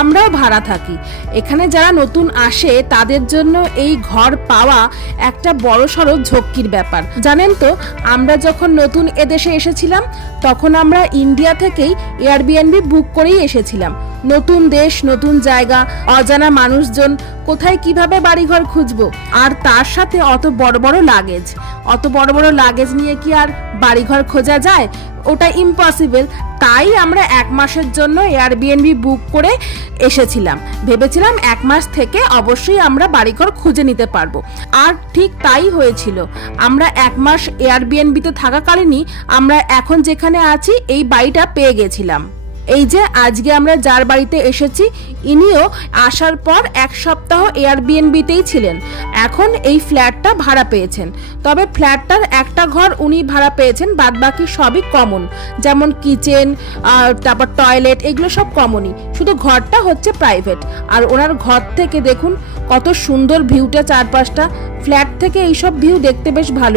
আমরাও ভাড়া থাকি। এখানে যারা নতুন আসে তাদের জন্য এই ঘর পাওয়া একটা বড়সড় ঝক্কির ব্যাপার। জানেন তো, আমরা যখন নতুন এদেশে এসেছিলাম তখন আমরা ইন্ডিয়া থেকেই এয়ারবিএনবি বুক করেই এসেছিলাম। নতুন দেশ, নতুন জায়গা, অজানা মানুষজন, কোথায় কিভাবে বাড়িঘর খুঁজবো, আর তার সাথে অত বড় বড় লাগেজ নিয়ে কি আর বাড়িঘর খোঁজা যায়? ওটা ইম্পসিবল। তাই আমরা 1 মাসের জন্য এয়ারবিএনবি বুক করে এসেছিলাম। ভেবেছিলাম 1 মাস থেকে অবশ্যই আমরা বাড়িঘর খুঁজে নিতে পারবো, আর ঠিক তাই হয়েছিল। আমরা 1 মাস এয়ারবিএনবিতে থাকাকালীনই আমরা এখন যেখানে আছি এই বাড়িটা পেয়ে গেছিলাম। এই যে আজকে আমরা যার বাড়িতে এসেছি, ইনিও আসার পর 1 সপ্তাহ এয়ারবিএনবিতেই ছিলেন। এখন এই ফ্ল্যাটটা ভাড়া পেয়েছেন। তবে ফ্ল্যাটটার একটা ঘর উনি ভাড়া পেয়েছেন, বাদবাকি সবই কমন, যেমন কিচেন, তারপর টয়লেট, এগুলো সব কমনই, শুধু ঘরটা হচ্ছে প্রাইভেট। আর ওনার ঘর থেকে দেখুন কত সুন্দর ভিউটা, চারপাশটা। ফ্ল্যাট থেকে এইসব ভিউ দেখতে বেশ ভালোই